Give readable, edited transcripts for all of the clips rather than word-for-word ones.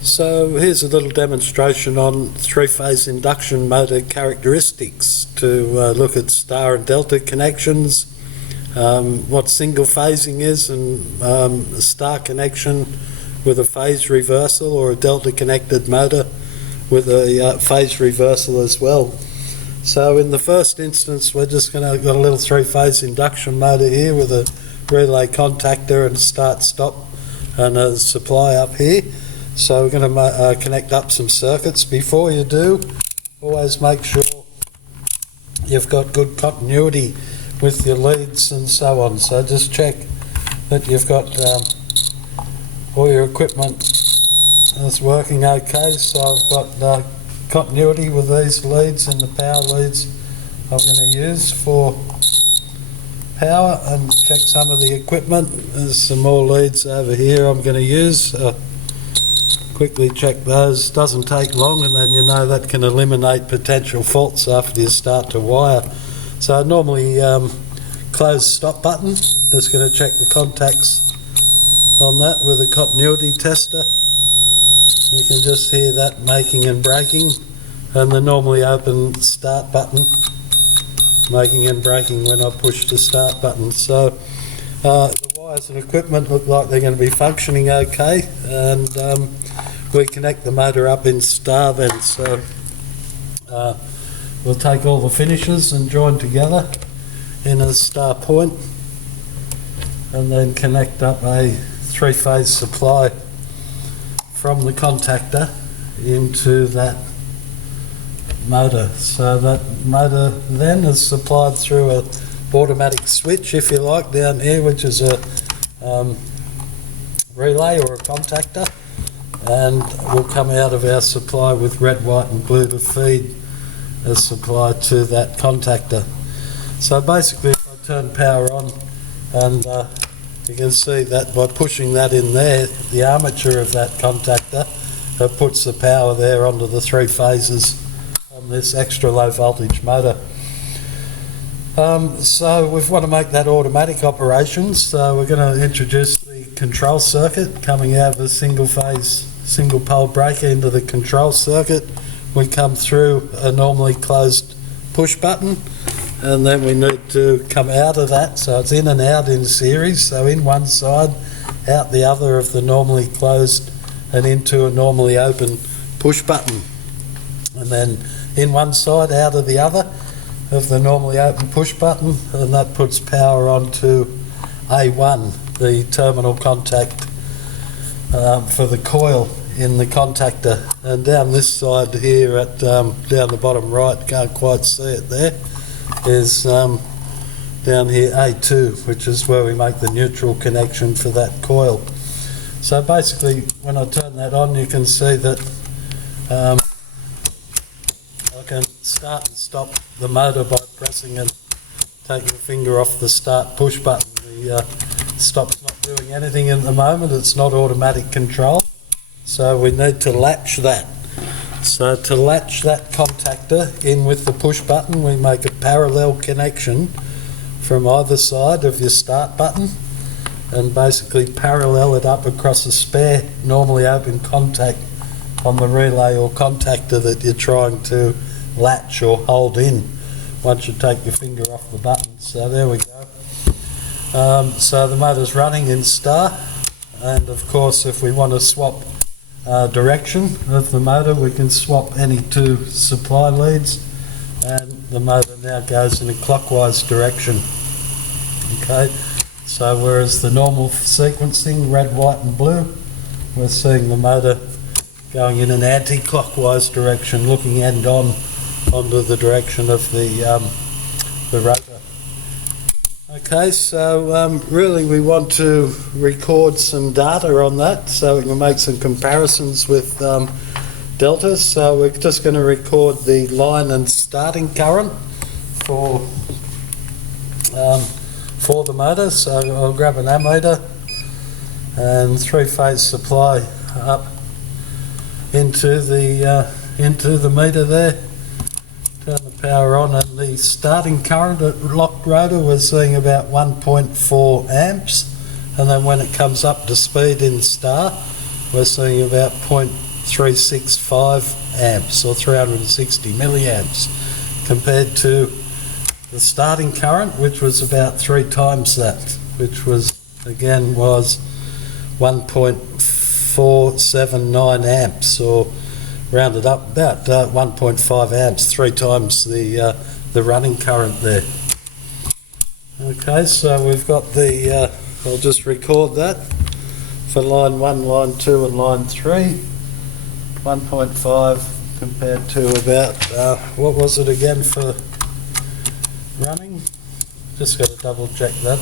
So here's a little demonstration on three-phase induction motor characteristics to look at star and delta connections, what single phasing is, and a star connection with a phase reversal, or a delta connected motor with a phase reversal as well. So in the first instance, we're just going to got a little three-phase induction motor here with a relay contactor and a start-stop and a supply up here. So we're going to connect up some circuits. Before you do, always make sure you've got good continuity with your leads and so on. So just check that you've got all your equipment is working okay. So I've got continuity with these leads and the power leads I'm going to use for power, and check some of the equipment. There's some more leads over here I'm going to use. Quickly check those, doesn't take long, and then you know that can eliminate potential faults after you start to wire. So I normally close stop button, just going to check the contacts on that with a continuity tester. You can just hear that making and breaking, and the normally open start button making and breaking when I push the start button. So the wires and equipment look like they're going to be functioning okay, and we connect the motor up in star then. So we'll take all the finishes and join together in a star point, and then connect up a three-phase supply from the contactor into that motor. So that motor then is supplied through a automatic switch, if you like, down here, which is a relay or a contactor, and will come out of our supply with red, white and blue to feed a supply to that contactor. So basically, if I turn power on, and you can see that by pushing that in there, the armature of that contactor puts the power there onto the three phases on this extra low voltage motor. So we want to make that automatic operation, so we're going to introduce the control circuit coming out of a single phase, single pole breaker into the control circuit. We come through a normally closed push button, and then we need to come out of that, so it's in and out in series, so in one side, out the other of the normally closed, and into a normally open push button, and then in one side, out of the other of the normally open push button, and that puts power onto A1, the terminal contact for the coil in the contactor. And down this side here at down the bottom right, can't quite see it there, is down here A2, which is where we make the neutral connection for that coil. So basically, when I turn that on, you can see that I can start and stop the motor by pressing and taking the finger off the start push button. The stop's not doing anything at the moment, it's not automatic control, so we need to latch that. So to latch that contactor in with the push button, we make a parallel connection from either side of your start button, and basically parallel it up across a spare normally open contact on the relay or contactor that you're trying to latch or hold in once you take your finger off the button. So there we go. So the motor's running in star, and of course if we want to swap direction of the motor, we can swap any two supply leads, and the motor now goes in a clockwise direction. Okay, so whereas the normal sequencing, red, white and blue, we're seeing the motor going in an anti-clockwise direction, looking end on onto the direction of the rotor. Okay, so really we want to record some data on that so we can make some comparisons with deltas. So we're just going to record the line and starting current for the motor. So I'll grab an ammeter and three-phase supply up into the meter there. Turn the power on, and the starting current at locked rotor we're seeing about 1.4 amps, and then when it comes up to speed in star we're seeing about 365 amps or 360 milliamps compared to the starting current, which was about 3 times that, which was 1.479 amps, or rounded up about 1.5 amps, 3 times the running current there. Okay, so we've got the, I'll just record that for line 1, line 2 and line 3. 1.5 compared to about, what was it again for running? Just got to double check that.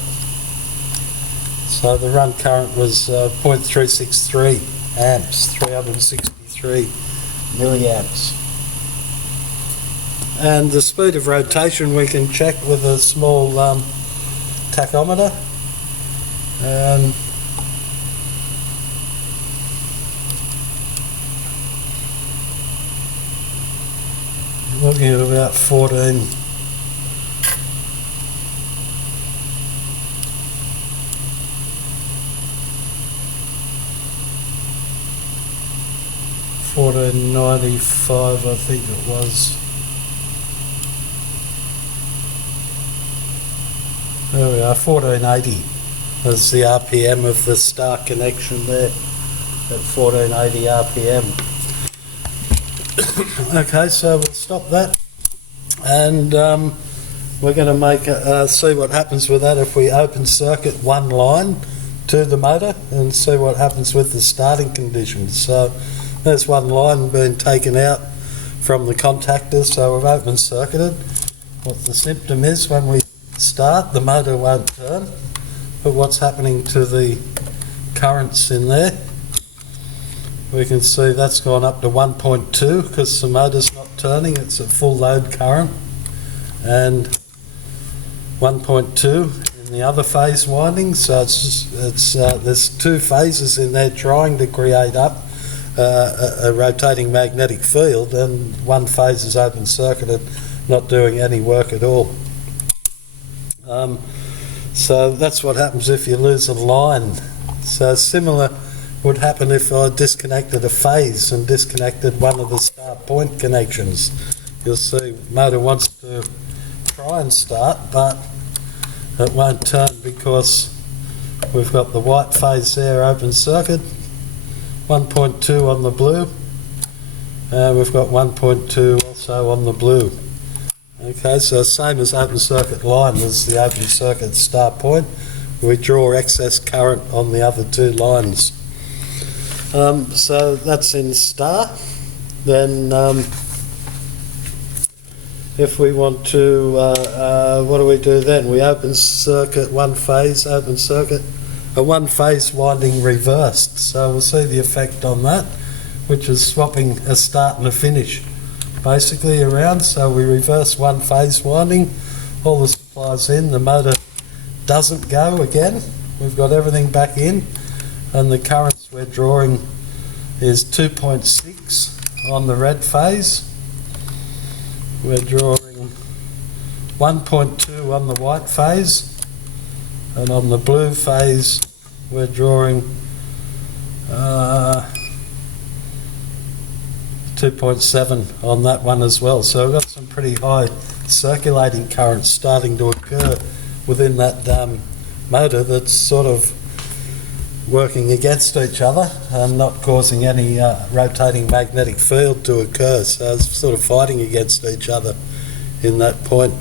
So the run current was 0.363 amps, 363 milliamps. And the speed of rotation we can check with a small tachometer. And looking at about 14 1495, I think it was. There we are, 1480 is the RPM of the star connection there, at 1480 RPM. Okay, so we'll stop that, and we're going to make see what happens with that if we open circuit one line to the motor and see what happens with the starting conditions. So there's one line being taken out from the contactor, so we've open circuited. What the symptom is, when we start, the motor won't turn, but what's happening to the currents in there, we can see that's gone up to 1.2 because the motor's not turning, it's at full load current, and 1.2 in the other phase winding. So there's 2 phases in there trying to create up a rotating magnetic field, and one phase is open circuited, not doing any work at all. So that's what happens if you lose a line. So similar would happen if I disconnected a phase and disconnected one of the start point connections. You'll see motor wants to try and start, but it won't turn because we've got the white phase there open circuit, 1.2 on the blue, and we've got 1.2 also on the blue. Okay, so same as open circuit line as the open circuit start point, we draw excess current on the other 2 lines. So that's in star. Then if we want to, what do we do then? We open circuit one phase, open circuit, a one phase winding reversed. So we'll see the effect on that, which is swapping a start and a finish basically around. So we reverse one phase winding, all the supplies in, the motor doesn't go again, we've got everything back in, and the currents we're drawing is 2.6 on the red phase, we're drawing 1.2 on the white phase, and on the blue phase we're drawing 2.7 on that one as well. So we've got some pretty high circulating currents starting to occur within that motor that's sort of working against each other and not causing any rotating magnetic field to occur. So it's sort of fighting against each other in that point.